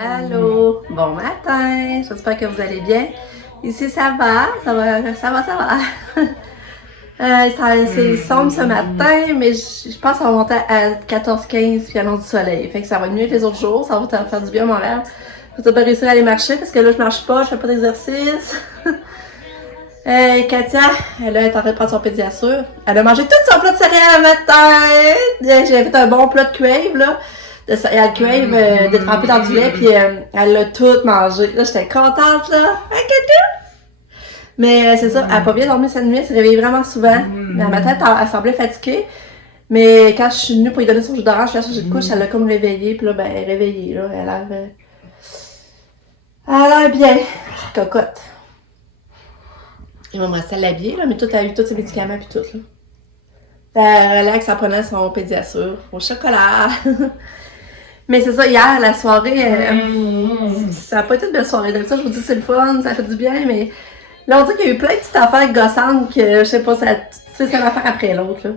Allô, bon matin, j'espère que vous allez bien. Ici ça va. C'est sombre ce matin, mais je pense qu'on va monter à 14-15 puis annonce du soleil. Fait que ça va être mieux que les autres jours, ça va faire du bien à Montréal. Je vais pas réussir à aller marcher parce que là je marche pas, je fais pas d'exercice. Katia, elle est en train de prendre son pédiasure. Elle a mangé tout son plat de céréales le matin. J'ai fait un bon plat de crave là. Elle crave de tremper dans du lait, puis elle l'a tout mangé. Là, j'étais contente, là. Mais c'est ça, elle n'a pas bien dormi cette nuit, elle s'est réveillée vraiment souvent. Mais le matin, elle semblait fatiguée. Mais quand je suis venue pour lui donner son jus d'orange, je l'ai changé de couche, elle l'a comme réveillée, puis là, ben, elle est réveillée, là. Elle a l'air bien. Cocotte. Il va me rester à l'habiller, là, mais tout a eu tous ses médicaments, puis tout, là. Elle relaxe en prenant son pédiasure au chocolat. Mais c'est ça, hier, la soirée, ça n'a pas été une belle soirée. Donc ça, je vous dis, c'est le fun, ça fait du bien, mais là, on dit qu'il y a eu plein de petites affaires gossantes que, je sais pas, c'est une affaire après l'autre, là.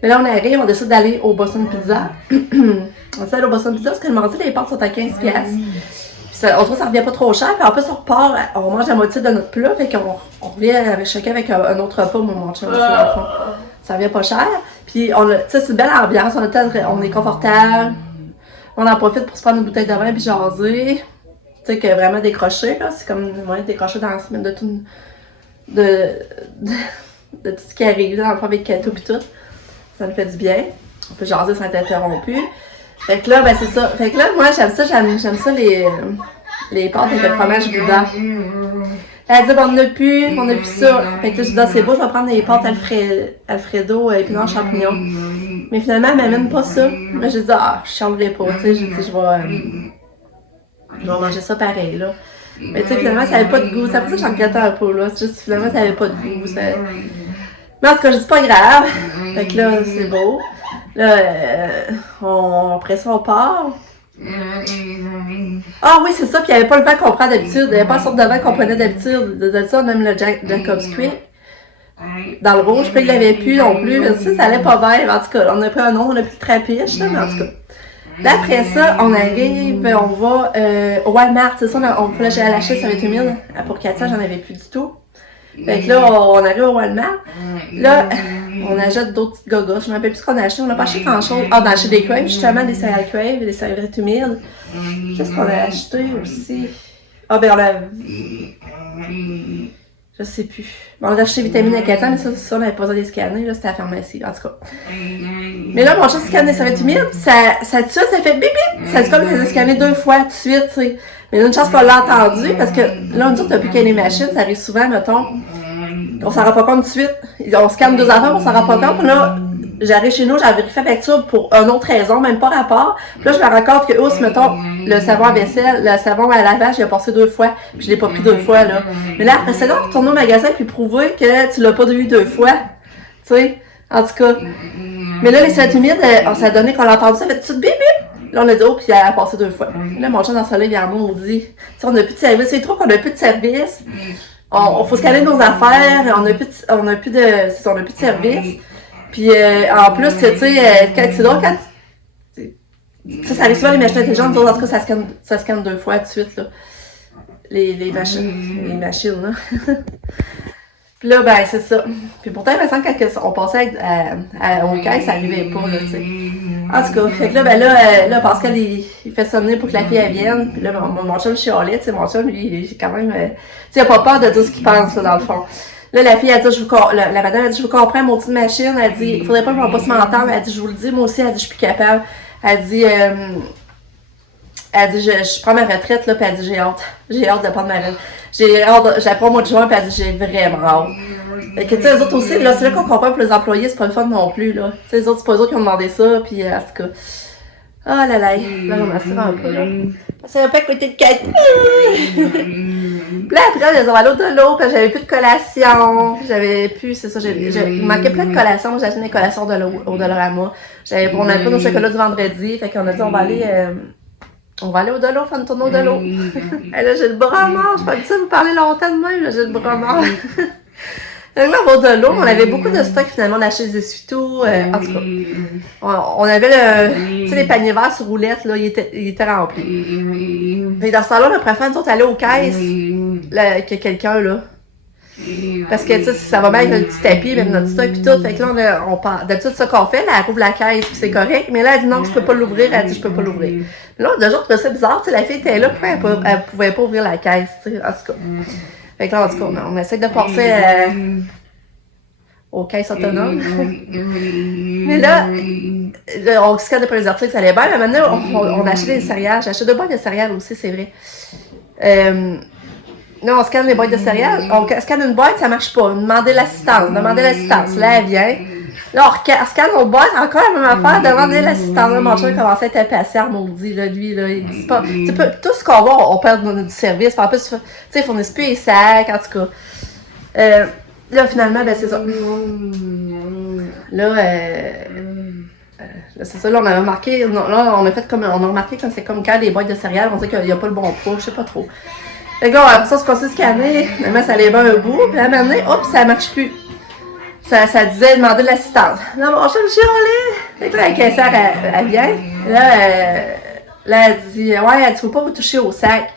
Mais là, on arrive, on décide d'aller au Boston Pizza. On décide d'aller au Boston Pizza parce que le mardi, les portes sont à 15$. Puis on trouve que ça revient pas trop cher. Puis en plus, on repart, on mange la moitié de notre plat, fait qu'on revient avec chacun avec un autre repas, mon chum aussi, dans le fond. Ça revient pas cher. Puis, tu sais, c'est une belle ambiance, on est confortable. On en profite pour se prendre une bouteille de vin et jaser. Tu sais, que vraiment décrocher, là. C'est comme le moyen de décrocher dans la semaine de tout. De tout ce qui arrive, dans le fond, avec Kato et tout. Ça nous fait du bien. On peut jaser sans être interrompu. Fait que là, ben c'est ça. Fait que là, moi, j'aime ça les pâtes avec le fromage Gouda. Elle dit, bon, on n'a plus ça. Fait que là, je dis, ah, c'est beau, je vais prendre des pâtes Alfredo, épinards, champignons. Mais finalement, elle m'amène pas ça. Là, j'ai dit, ah, je changerai pas, tu sais, j'ai dit, je vais manger ça pareil, là. Mais tu sais, finalement, ça avait pas de goût. C'est pour ça que j'en regrette un peu, là. C'est juste, finalement, ça avait pas de goût. Mais en tout cas, je dis, pas grave. Fait que là, c'est beau. Là, après ça, on part. Ah oui, c'est ça, puis il n'y avait pas le vin qu'on prend d'habitude. Il n'y avait pas la sorte de vin qu'on prenait d'habitude. D'habitude, on aime le Jacob's Creek. Dans le rouge, puis il l'avait plus non plus. Ça allait pas bien. En tout cas, on a pris un autre, on a pris Trapiche, là, mais en tout cas. Là, après ça, on arrive, on va au Walmart. C'est ça, on voulait aller acheter ça va être humide. Pour Katia, j'en avais plus du tout. Fait que là, on arrive au Walmart. Là, on achète d'autres petites gogos. Je me rappelle plus ce qu'on a acheté. On n'a pas acheté grand-chose. Ah, on a acheté des crèmes, justement, des céréales crèmes et des céréales humides. Qu'est-ce qu'on a acheté aussi? Ah, ben, on a... Je sais plus. Bon, on a acheté vitamines à 400, mais ça, on n'avait pas besoin de les scanner, là, c'était à la pharmacie, en tout cas. Mais là, mon chat scanne des serviettes humides, ça tue, ça fait bip bip! Ça dit comme si ça scanné 2 fois tout de suite, tu sais. Mais une chance qu'on l'a entendu, parce que là, on dit que depuis qu'il y a les machines, ça arrive souvent, mettons, on s'en rend pas compte tout de suite. On scanne 2 affaires, on s'en rend pas compte, puis là, j'arrive chez nous, j'avais vérifié la facture pour une autre raison, même pas rapport. Puis là, je me rends compte que, mettons, le savon à vaisselle, le savon à lavage, il a passé 2 fois. Puis je l'ai pas pris 2 fois, là. Mais là, après ça, là, retourner au magasin puis prouver que tu l'as pas eu 2 fois. Tu sais, en tout cas. Mais là, les serviettes humides, ça a donné qu'on l'a entendu, ça fait tout bip bip. Là, on a dit, oh, puis elle a passé 2 fois. Là, mon chat dans ce il en maudit. Tu sais, on n'a plus de service. C'est trop qu'on a plus de service. On faut scanner nos affaires. On a plus de service. Puis en plus, tu sais, c'est drôle quand ça arrive souvent les machines intelligentes, en tout cas, ça scanne 2 fois tout de suite, là. Les machines, là. Puis là, ben, c'est ça. Puis pourtant, il me semble que quand on passait au caisse, ça arrivait pas, là, tu sais. En tout cas, fait que là, ben là, Pascal, il fait sonner pour que la fille, elle vienne. Puis là, mon chum chialait, tu sais, mon chum, lui, il est quand même, tu sais, il a pas peur de dire ce qu'il pense, là, dans le fond. Là, la fille, elle dit, la madame, elle dit, je vous comprends, mon petite machine. Elle dit, il faudrait pas qu'on passe m'entendre. Elle dit, je vous le dis, moi aussi, elle dit, je suis plus capable. Elle dit, je prends ma retraite, là, puis elle dit, j'ai hâte de prendre ma retraite. J'apprends au mois de juin, puis elle dit, j'ai vraiment hâte. Fait que, tu sais, les autres aussi, là, c'est là qu'on comprend pour les employés, c'est pas le fun non plus, là. Tu sais, les autres, c'est pas eux autres qui ont demandé ça, puis en tout cas. Ah là là, là, on m'assure un peu, là. C'est un peu à côté de Cathy. Puis là, après, on allait au Dolo, puis j'avais plus de collation. J'avais plus, c'est ça, il manquait plein de collations. J'ai acheté des collations au Dollarama. On n'avait pas nos chocolats du vendredi, fait qu'on a dit, on va aller au Dolo, faire une tournée au Dolo. Et là, j'ai le bras mort. Je suis pas habituée de vous parler longtemps de même, là, j'ai le bras mort. Donc là, au de l'eau, on avait beaucoup de stock finalement, on a acheté des essuie-tout. En tout cas, on avait tu sais, les paniers verts sur roulette, là, ils étaient remplis. Mais dans ce temps-là, on a préféré nous autres aller aux caisses que quelqu'un, là. Parce que, tu sais, ça va mal avec le petit tapis, même notre stock, pis tout. Fait que là, on part. D'habitude, c'est ça qu'on fait, là, elle rouvre la caisse, pis c'est correct. Mais là, elle dit non, je peux pas l'ouvrir. Elle dit, je peux pas l'ouvrir. Là, déjà, je trouvais ça bizarre, tu sais, la fille était là, puis elle pouvait pas ouvrir la caisse, tu sais, en tout cas. Fait que là, en tout cas, on essaie de passer aux caisses autonomes. Mais là, on scanne pas les articles, ça allait bien. Mais maintenant, on achète des céréales. J'ai acheté 2 boîtes de céréales aussi, c'est vrai. Là, on scanne les boîtes de céréales. On scanne une boîte, ça marche pas. Demandez l'assistance. Là, elle vient. Là, on scanne notre boîte, encore la même affaire, demander l'assistance. Là, mon chien commençait à être impatient, maudit, là, lui, là, il dit pas. Tu sais, tout ce qu'on voit, on perd du service. En plus, tu sais, ils fournissent plus les sacs, en tout cas. Là, finalement, ben, c'est ça. Là, c'est ça, là, on avait remarqué, là, on a fait comme, on a remarqué que c'est comme quand les boîtes de céréales, on dit qu'il n'y a pas le bon poids, je sais pas trop. Fait que là, après ça, on s'est scanné, finalement, ça allait bien un bout, puis à un moment donné, hop, ça marche plus. Ça disait demander de l'assistance. Là, mon chat me chialait. Fait que là, la caissière, elle vient. Là, elle dit, ouais, elle dit, faut pas vous toucher au sac.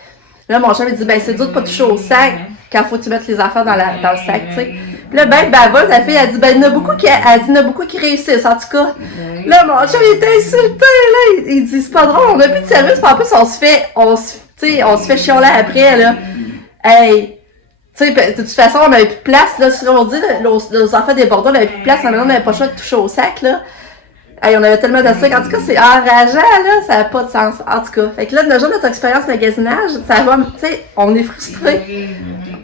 Là, mon chat me dit, ben, c'est dur de pas toucher au sac quand faut que tu mettes les affaires dans le sac, tu sais. Puis là, ben, baveuse, la fille, elle dit, ben, il y en a beaucoup qui réussissent, en tout cas. Là, mon chat, il était insulté, là. Il dit, c'est pas drôle, on a plus de service, puis en plus, on se fait chialer après, là. Hey! Tu sais, de toute façon, on n'avait plus de place, là. Si on dit, nos enfants débordants, on n'avait plus de place, maintenant, on n'avait pas le choix de toucher au sac, là. Hey, on avait tellement de sacs. En tout cas, c'est enrageant, là. Ça n'a pas de sens. En tout cas. Fait que là, déjà, notre expérience magasinage, ça va, tu sais, on est frustrés.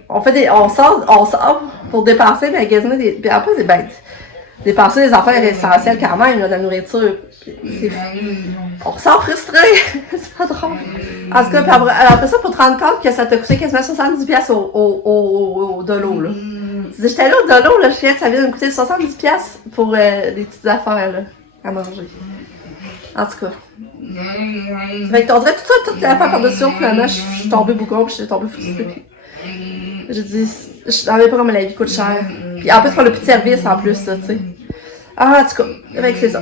On sort pour dépenser, magasiner puis en plus, c'est bête. Dépenser des affaires essentielles quand même, là, de la nourriture. On ressort frustré. C'est pas drôle. En tout cas, après ça, pour te rendre compte que ça t'a coûté quasiment 70$ au Dolo, là. J'étais là au Dolo, là, ça vient de me coûter 70$ pour des petites affaires, là, à manger. En tout cas. Fait que on dirait toute l'affaire par-dessus, finalement, je suis tombée beaucoup, puis je suis tombée frustrée. J'ai dit, je savais pas comment la vie coûte cher. Puis en plus, on a plus de service en plus, ça, tu sais. Ah, en tout cas, fait que c'est ça.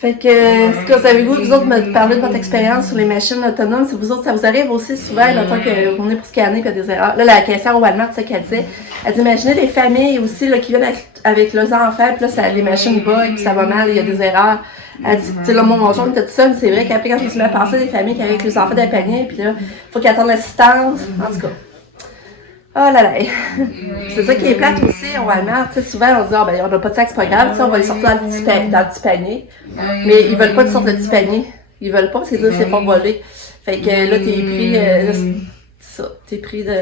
Fait que, est-ce que vous avez goût, vous autres, me parler de votre expérience sur les machines autonomes? Si vous autres, ça vous arrive aussi souvent, le temps que vous venez pour scanner, puis il y a des erreurs. Là, la caissière au Walmart, tu sais qu'elle disait, elle dit, imaginez des familles aussi, là, qui viennent avec leurs enfants, puis là, les machines bug, puis ça va mal, il y a des erreurs. Elle dit, tu sais, là, mon chum était tout seul, c'est vrai qu'après, quand je me suis mis à penser des familles qui avaient avec les enfants d'un panier, puis là, faut qu'ils attendent l'assistance. En tout cas. Oh là là! C'est ça qui est plate aussi au Walmart. Tu sais, souvent, on se dit, ben, on n'a pas de sac, c'est pas grave, tu sais, on va les sortir dans le petit panier. Mais ils veulent pas de sorte de petit panier. Ils veulent pas parce qu'ils disent c'est pas volé. Fait que là, t'es pris, c'est ça, t'es pris de...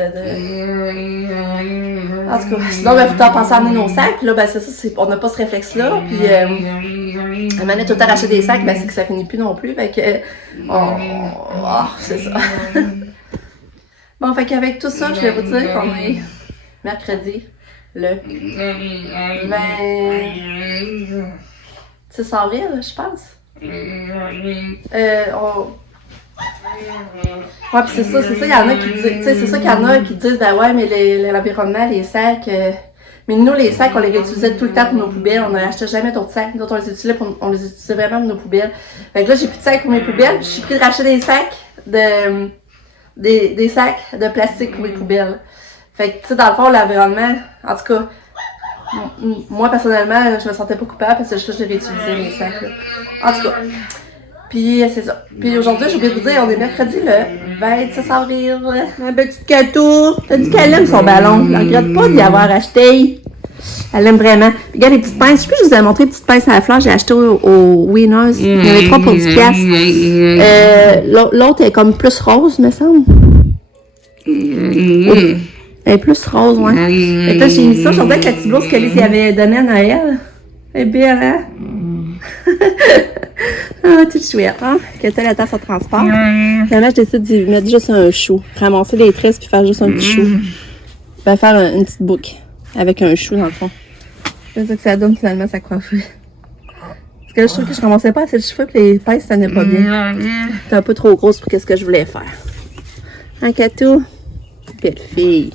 En tout cas, sinon, ben, faut t'en penser à amener nos sacs. Puis là, ben, c'est ça, on n'a pas ce réflexe-là. Puis, à un moment donné, tout le temps racheter des sacs, ben, c'est que ça finit plus non plus. Fait que, c'est ça. Bon, fait qu'avec tout ça, je vais vous dire qu'on est mercredi, le 26 avril, je pense. Ouais, pis c'est ça, il y en a qui disent, tu sais, c'est ça qu'il y en a qui disent, ben ouais, mais l'environnement, les sacs, mais nous, les sacs, on les réutilisait tout le temps pour nos poubelles, on n'achetait jamais d'autres sacs, nous autres, on les utilisait vraiment pour nos poubelles. Fait que là, j'ai plus de sacs pour mes poubelles, puis je suis pris de racheter des sacs des sacs de plastique pour les poubelles. Fait que, tu sais, dans le fond, l'environnement, en tout cas, moi, personnellement, je me sentais pas coupable parce que je l'ai réutilisé, les sacs, là. En tout cas. Puis, c'est ça. Puis aujourd'hui, j'ai oublié de vous dire, on est mercredi le 26 avril. Ma petite Cato, t'as dit qu'elle aime son ballon. Je ne regrette pas d'y avoir acheté. Elle aime vraiment. Puis, regarde les petites pinces. Je sais plus, je vous ai montré les petites pinces à la fleur. J'ai acheté au Winners. Il y en avait 3 pour 10$. L'autre est comme plus rose, me semble. Elle est plus rose, ouais. Fait que là, j'ai mis ça. Aujourd'hui avec la petite blouse que Lise avait donnée à Noël. Elle est belle, hein? Ah, toute chouette, hein? Que t'as la tasse au transport. Finalement, je décide d'y mettre juste un chou. Ramasser les tresses puis faire juste un petit chou. Ben, faire une petite boucle. Avec un chou, dans le fond. C'est ça que ça donne finalement sa coiffure. Parce que là, je trouve que je ramassais pas assez de cheveux, puis les pinces, ça n'est pas bien. C'était un peu trop grosse pour ce que je voulais faire. Hein, Cato? Belle fille.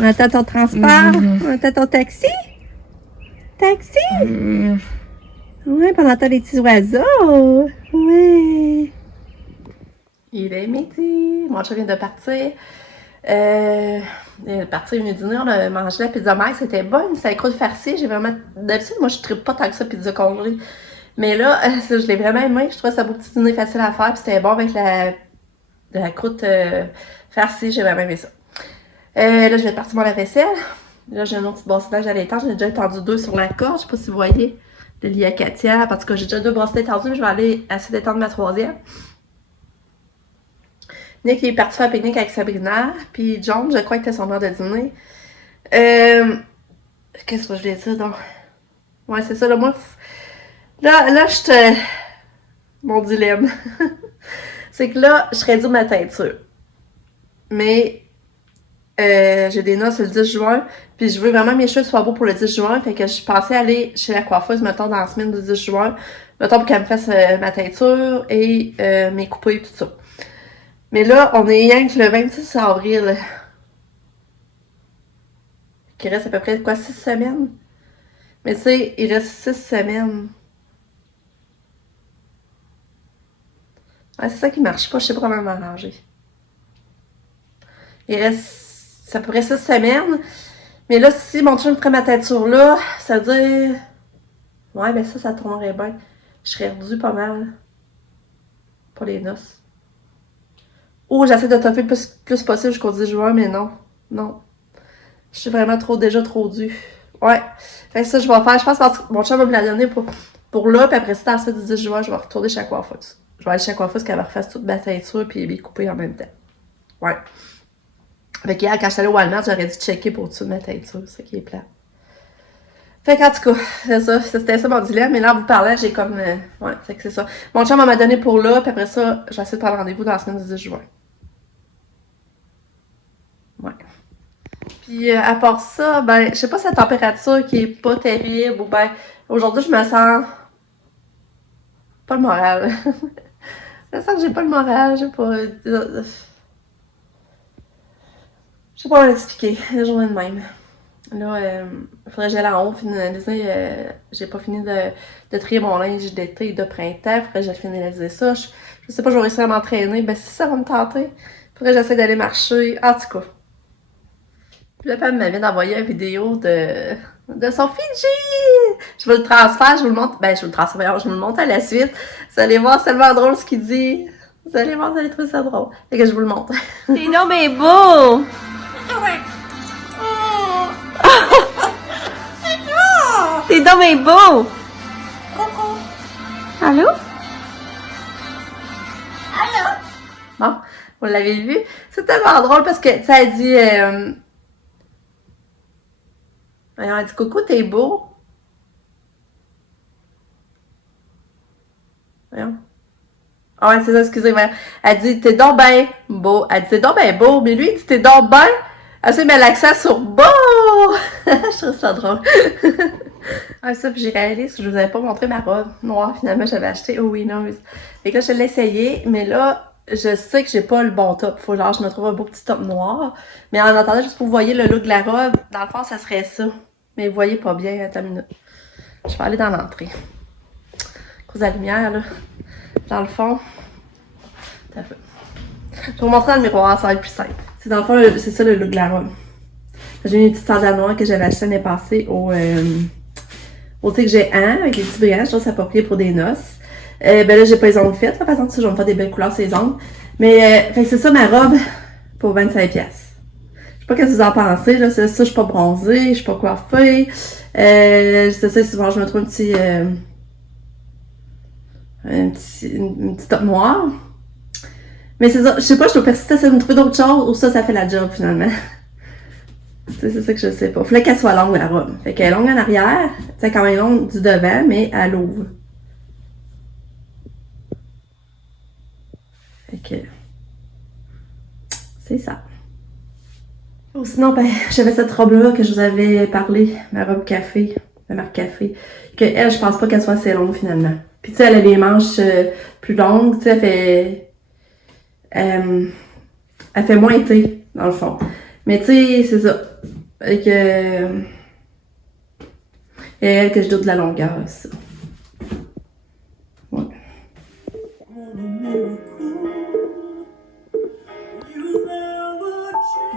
On attend ton transport. On attend ton taxi. Taxi. Oui, puis on entend les petits oiseaux. Oui. Il est midi. Mon chat vient de partir. Il est parti, il est venu dîner. On a mangé la pizza Max. C'était bonne. C'était croûte farcie. J'ai vraiment... D'habitude, moi, je ne tripe pas tant que ça pizza congelée. Mais là, je l'ai vraiment aimé. Je trouvais ça un beau petit dîner facile à faire. Puis c'était bon avec la croûte farcie. J'ai vraiment aimé ça. Là, je vais partir mon lave-vaisselle. Là, j'ai un autre petit bracelet à l'étendre. J'en ai déjà étendu 2 sur la corde. Je sais pas si vous voyez. De l'Iacatia. En tout cas, j'ai déjà 2 bracelets étendus, mais je vais aller essayer d'étendre ma 3e. Nick il est parti faire un pique-nique avec Sabrina. Puis John, je crois que c'était son heure de dîner. Qu'est-ce que je voulais dire donc? Ouais, c'est ça, là, moi. Là, je te. Mon dilemme. C'est que là, je réduis ma teinture. Mais j'ai des noces le 10 juin. Puis je veux vraiment que mes cheveux soient beaux pour le 10 juin. Fait que je pensais aller chez la coiffeuse, mettons, dans la semaine du 10 juin. Mettons, pour qu'elle me fasse ma teinture et mes coupées et tout ça. Mais là, on est rien que le 26 avril. Il reste à peu près, quoi, 6 semaines? Mais tu sais, il reste 6 semaines. Ouais, c'est ça qui marche pas. Je sais pas comment m'arranger. Il reste à peu près 6 semaines. Mais là, si mon chum ferait ma teinture là, ça veut dire... Ouais, ben ça tomberait bien. Je serais redue pas mal. Pour les noces. Ou j'essaie de toffer le plus possible jusqu'au 10 juin, mais non. Non. Je suis vraiment déjà trop due. Ouais. Fait que ça, je vais faire. Je pense que mon chum va me la donner pour là. Puis après ça, dans la suite du 10 juin, je vais retourner chez la coiffeuse. Je vais aller chez la coiffeuse qu'elle va refaire toute ma teinture puis les couper en même temps. Ouais. Fait qu'hier, quand j'étais allée au Walmart, j'aurais dû checker pour au-dessus de ma teinture. C'est ça qui est plat. Fait qu'en tout cas, c'est ça. C'était ça mon dilemme. Mais là, en vous parlant, j'ai comme... ouais, c'est que c'est ça. Mon chum m'a donné pour là. Puis après ça, j'ai essayé de prendre rendez-vous dans la semaine du 10 juin. Ouais. Puis à part ça, ben, je sais pas si la température qui est pas terrible ou ben, aujourd'hui je me sens pas le moral. Je sens que j'ai pas le moral, je sais pas. Je sais pas comment l'expliquer, la journée de même. Là, il faudrait que j'aille en haut finaliser. J'ai pas fini de trier mon linge d'été et de printemps. Il faudrait que j'aille finaliser ça. Je sais pas, je vais réussir à m'entraîner. Ben, si ça va me tenter, il faudrait que j'essaie d'aller marcher. En tout cas. Puis là, Pam vient d'envoyer une vidéo de son Fidji! Je vous le transfère, je vous le montre. Ben, je vous le transfère, je vous le montre à la suite. Vous allez voir, c'est tellement drôle ce qu'il dit. Vous allez voir, vous allez trouver ça drôle. Fait que je vous le montre. C'est donc bien beau! C'est donc bien beau! Allô? Bon, vous l'avez vu. C'est tellement drôle parce que, tu sais, elle dit... elle dit « Coucou, t'es beau. » Voyons. Ah ouais, c'est ça, excusez-moi. Elle dit « T'es donc ben beau. » Elle dit « T'es donc ben beau. » Mais lui, il dit « T'es donc ben. » Elle se met l'accent sur « beau. » Je trouve ça drôle. Ah, ça, puis j'ai réalisé que je vous avais pas montré ma robe noire. Finalement, j'avais acheté au Winners. Fait que là, je l'ai essayé, mais là, je sais que j'ai pas le bon top. Faut genre, je me trouve un beau petit top noir. Mais en attendant, juste pour vous voyez le look de la robe, dans le fond, ça serait ça. Mais vous voyez pas bien, attends une minute. Je vais aller dans l'entrée. À cause de la lumière, là. Dans le fond. Je vais vous montrer dans le miroir, ça va être plus simple. C'est dans le fond, c'est ça le look de la robe. J'ai une petite sandale noire que j'avais acheté l'année passée au TG 1 avec les petits brillants. Je trouve ça approprié pour des noces. Ben là, j'ai pas les ongles faites. Par exemple, je vais me faire des belles couleurs sur les ongles. Mais, fait que c'est ça ma robe pour 25$. Je sais pas ce que vous en pensez, là. C'est ça, je suis pas bronzée, je suis pas coiffée. C'est ça, souvent, je me trouve une petite top noire. Mais c'est ça, je sais pas, je dois persister à me trouver d'autres choses ou ça fait la job finalement. C'est ça que je sais pas. Faut qu'elle soit longue la robe. Fait qu'elle est longue en arrière, c'est quand même longue du devant, mais elle ouvre. Fait que c'est ça. Ou sinon, ben, j'avais cette robe-là que je vous avais parlé, ma robe café, la marque café. Que elle, je pense pas qu'elle soit assez longue finalement. Puis tu sais, elle a les manches plus longues, tu sais, elle fait moins été, dans le fond. Mais tu sais, c'est ça. Fait que... Et elle que je doute de la longueur, ça. Ouais.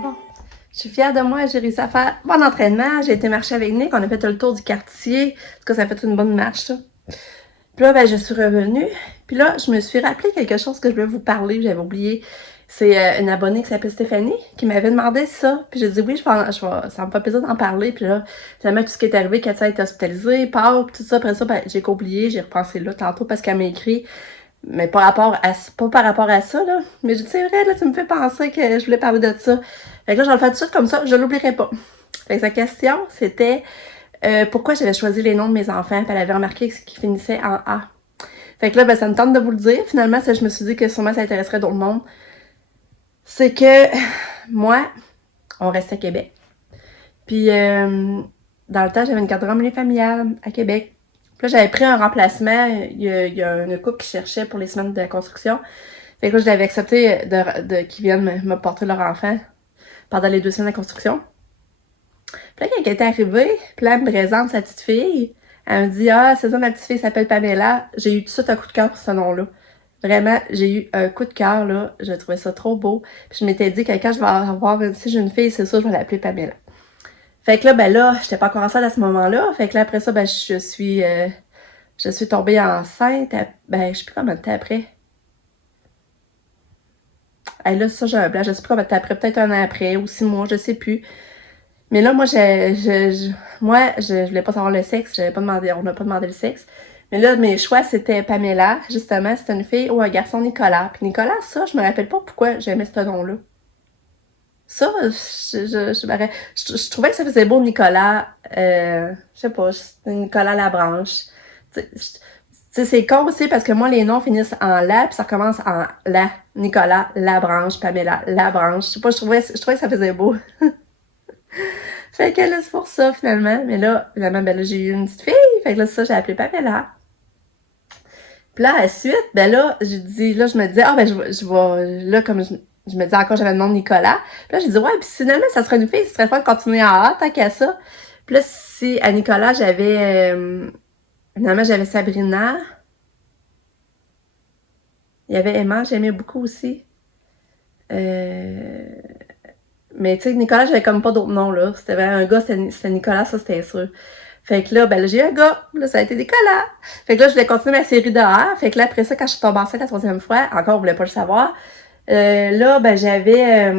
Bon. Je suis fière de moi, j'ai réussi à faire bon entraînement. J'ai été marcher avec Nick, on a fait le tour du quartier. En tout cas, ça a fait une bonne marche, ça. Puis là, ben, je suis revenue. Puis là, je me suis rappelé quelque chose que je voulais vous parler, j'avais oublié. C'est une abonnée qui s'appelle Stéphanie qui m'avait demandé ça. Puis j'ai dit oui, ça me fait plaisir d'en parler. Puis là, finalement, tout ce qui est arrivé, Katia a été hospitalisée, Pâques, tout ça. Après ça, ben, j'ai oublié, j'ai repensé là tantôt parce qu'elle m'a écrit. Mais pas par rapport à ça, là. Mais j'ai dit, c'est vrai, là, tu me fais penser que je voulais parler de ça. Fait que là, je vais le faire tout de suite comme ça, je l'oublierai pas. Fait que sa question, c'était pourquoi j'avais choisi les noms de mes enfants. Puis elle avait remarqué qu'ils finissaient en A. Fait que là, ben, ça me tente de vous le dire. Finalement, ça, je me suis dit que sûrement ça intéresserait d'autres mondes. C'est que moi, on reste à Québec. Puis, dans le temps, j'avais une garde-robe familiale à Québec. Puis là, j'avais pris un remplacement. Il y a une couple qui cherchait pour les semaines de construction. Fait que là, je l'avais accepté qu'ils viennent me porter leur enfant pendant les 2 semaines de construction. Puis là, quand elle était arrivée, puis là, elle me présente sa petite fille. Elle me dit, ah, c'est ça, ma petite fille s'appelle Pamela. J'ai eu tout de suite un coup de cœur pour ce nom-là. Vraiment, j'ai eu un coup de cœur, là. Je trouvais ça trop beau. Puis je m'étais dit que quand je vais avoir si j'ai une fille, c'est ça, je vais l'appeler Pamela. Fait que là, ben là, j'étais pas encore enceinte à ce moment-là. Fait que là, après ça, ben, je suis tombée enceinte. Ben, je sais plus combien de temps après. Hey, là, ça, j'ai un blanc. Je sais plus combien de temps après. Peut-être 1 an après ou 6 mois, je sais plus. Mais là, moi, je voulais pas savoir le sexe. J'avais pas demandé, on m'a pas demandé le sexe. Mais là, mes choix, c'était Pamela. Justement, c'était une fille ou un garçon, Nicolas. Puis Nicolas, ça, je me rappelle pas pourquoi j'aimais ce nom-là. Ça, je trouvais que ça faisait beau, Nicolas. Je sais pas, Nicolas Labranche. Tu sais, c'est con aussi parce que moi, les noms finissent en la, puis ça recommence en la. Nicolas Labranche, Pamela Labranche. Je sais pas, je trouvais que ça faisait beau. Fait que là, c'est pour ça, finalement. Mais là, finalement, ben là, j'ai eu une petite fille. Fait que là, ça, j'ai appelé Pamela. Puis là, à la suite, ben là, j'ai dit, là, je me disais, ah, ben, je vais, là, comme je me disais encore, j'avais le nom de Nicolas. Puis là, j'ai dit, ouais, puis finalement, ça serait une fille, ce serait fun de continuer en A, tant qu'à ça. Puis là, si à Nicolas, finalement, j'avais Sabrina. Il y avait Emma, j'aimais beaucoup aussi. Mais tu sais, Nicolas, j'avais comme pas d'autres noms, là. C'était un gars, c'était Nicolas, ça, c'était sûr. Fait que là, ben là, j'ai eu un gars. Là, ça a été Nicolas. Fait que là, je voulais continuer ma série de A. Fait que là, après ça, quand je suis tombée enceinte la 3e fois, encore, on voulait pas le savoir. Là, ben, j'avais...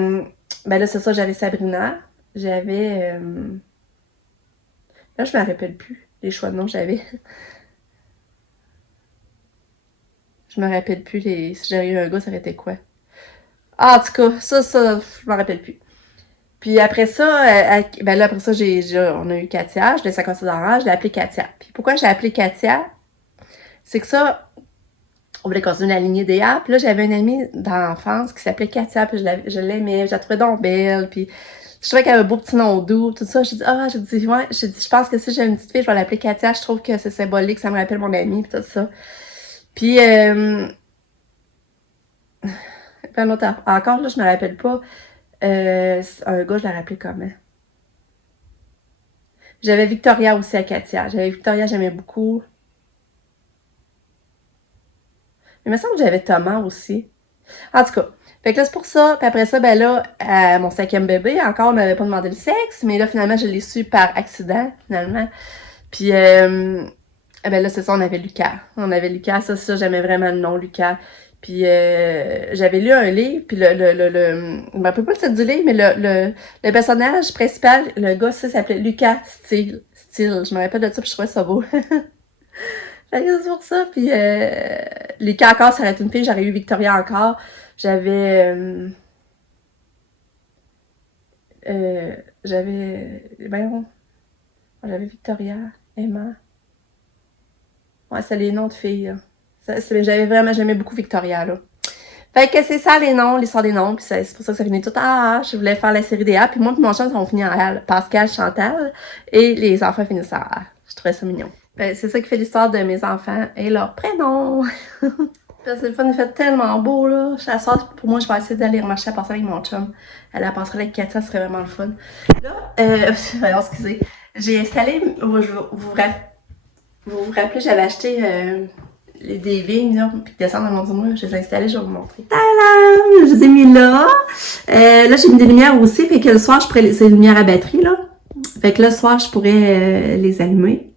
ben là, c'est ça, j'avais Sabrina. J'avais... là, je me rappelle plus les choix de noms que j'avais. Je me rappelle plus si j'avais eu un gars, ça aurait été quoi. Ah, en tout cas, ça, je me rappelle plus. Puis après ça, ben là, après ça, on a eu Katia, je l'ai sa considérant, je l'ai appelée Katia. Puis pourquoi j'ai appelé Katia? C'est que ça, on voulait continuer la lignée des A. Puis là, j'avais une amie d'enfance qui s'appelait Katia, puis je l'aimais, je la trouvais donc belle, puis je trouvais qu'elle avait un beau petit nom doux, tout ça. J'ai dit, ouais, je pense que si j'ai une petite fille, je vais l'appeler Katia, je trouve que c'est symbolique, ça me rappelle mon amie, puis tout ça. Puis, plein d'autres encore, là, je me rappelle pas. Un gars, je l'ai rappelé comment? J'avais Victoria aussi à Katia. J'avais Victoria, j'aimais beaucoup. Il me semble que j'avais Thomas aussi. En tout cas, fait que là, c'est pour ça. Puis après ça, ben là, mon 5e bébé, encore, on m'avait pas demandé le sexe. Mais là, finalement, je l'ai su par accident, finalement. Puis, ben là, c'est ça, on avait Lucas. On avait Lucas, ça, j'aimais vraiment le nom, Lucas. Puis j'avais lu un livre, puis je me rappelle pas le titre du livre, mais le personnage principal, le gars, ça s'appelait Lucas Steele. Je me rappelle de ça, puis je trouvais ça beau. Fait que c'est pour ça, puis Lucas encore, ça aurait été une fille, j'aurais eu Victoria encore. J'avais... j'avais Victoria, Emma. Ouais, c'est les noms de filles, là. J'aimais beaucoup Victoria, là. Fait que c'est ça les noms, l'histoire des noms, puis c'est pour ça que ça finit tout à A. Je voulais faire la série des A, puis moi et mon chum, on finit en A. Pascal, Chantal, et les enfants finissent en A. Je trouvais ça mignon. Ben, c'est ça qui fait l'histoire de mes enfants et leur prénom. C'est le fun, il fait tellement beau, là. À soir, pour moi, je vais essayer d'aller marcher à passer avec mon chum. À la passerelle avec Katia, ce serait vraiment le fun. Là, alors, excusez. J'ai installé, vous vous rappelez, j'avais acheté des lignes, là, puis descendre dans mon zoom, je les ai installées, je vais vous montrer. Tadam! Je les ai mis là. Là, j'ai mis des lumières aussi, fait que le soir, je pourrais ces lumières à batterie, là. Fait que là, le soir, je pourrais les allumer.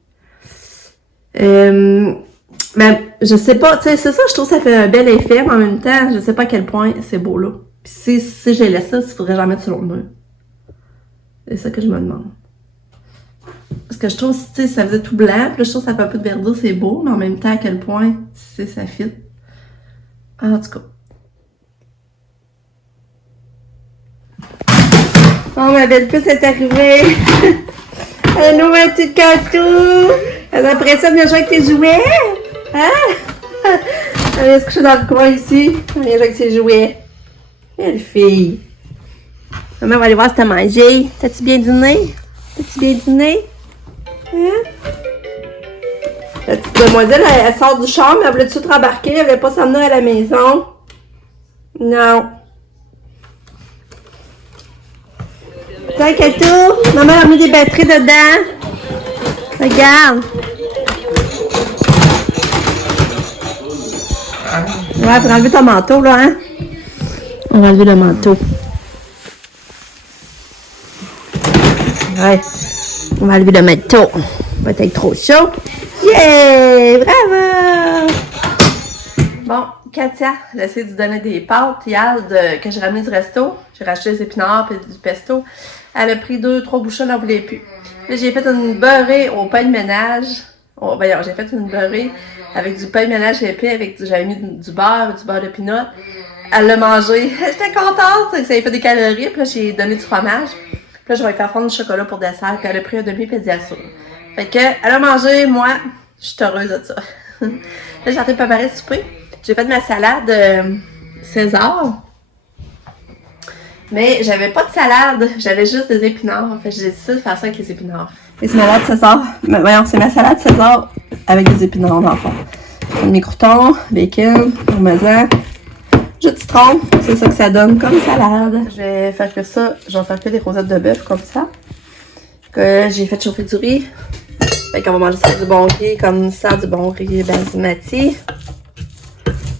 Ben, je sais pas, tu sais, c'est ça, je trouve que ça fait un bel effet, mais en même temps, je sais pas à quel point c'est beau, là. Puis si je laisse ça, il faudrait jamais mettre sur l'autre mur. C'est ça que je me demande. Parce que je trouve, tu sais, ça faisait tout blanc, puis là, je trouve que ça fait un peu de verdure, c'est beau, mais en même temps, à quel point, tu sais, ça fit. En tout cas. Oh, ma belle puce est arrivée! Allô, ma petite catou! Après ça, viens jouer avec tes jouets! Hein? Elle vient se coucher dans le coin ici. Elle vient jouer avec ses jouets. Quelle fille! Maman va aller voir si t'as mangé. T'as-tu bien dîné? T'as-tu bien dîné? Hein? La petite demoiselle, elle sort du char, mais elle voulait tout de suite rembarquer. Elle voulait pas s'en venir à la maison. Non. Tiens, Katou, maman a mis des batteries dedans. Regarde. Ouais, pour enlever ton manteau, là, hein? On va enlever le manteau. Ouais. On va enlever le manteau. Va être trop chaud. Yeah! Bravo! Bon, Katia, j'ai essayé de lui donner des pâtes hier que j'ai ramené du resto. J'ai racheté des épinards et du pesto. Elle a pris 2-3 bouchons, elle n'en voulait plus. Là, j'ai fait une beurrée au pain de ménage. Oh, ben, j'ai fait une beurrée avec du pain de ménage épais, j'avais mis du beurre de pinot. Elle l'a mangé. J'étais contente, ça avait fait des calories. Puis là, j'ai donné du fromage. Puis là, je vais faire fondre du chocolat pour dessert. Puis elle a pris un demi-pédiasure. Fait que, elle a mangé, moi, je suis heureuse de ça. Là, j'ai en train de préparer le souper. J'ai fait de ma salade César. Mais j'avais pas de salade, j'avais juste des épinards. En fait, j'ai décidé de faire ça avec les épinards. Et c'est ma salade César. Voyons, c'est ma salade César avec des épinards dans le fond. Mes croutons, bacon, parmesan, jus de citron. C'est ça que ça donne comme salade. Je vais faire que ça. Je vais faire que des rosettes de bœuf comme ça. Que j'ai fait chauffer du riz. Fait qu'on va manger ça du bon riz comme ça, du bon riz basmati.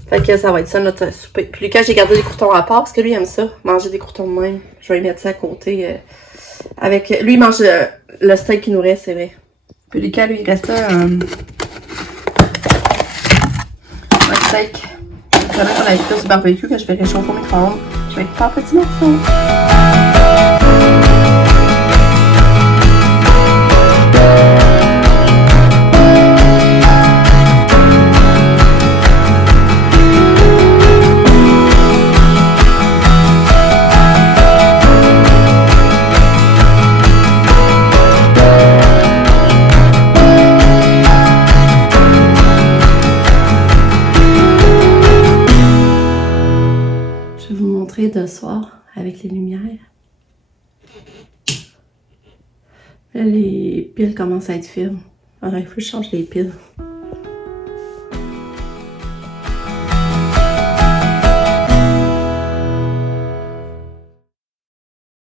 Fait que ça va être ça notre souper. Puis Lucas, j'ai gardé des croutons à part parce que lui, il aime ça, manger des croutons de même. Je vais lui mettre ça à côté. Lui, il mange le steak qui nous reste, c'est vrai. Puis Lucas, lui, il reste un steak. Je vais mettre avec plus du barbecue que je vais réchauffer au micro-ondes. Je vais faire un petit morceau. De soir avec les lumières. Là, les piles commencent à être fines. Alors, il faut que je change les piles.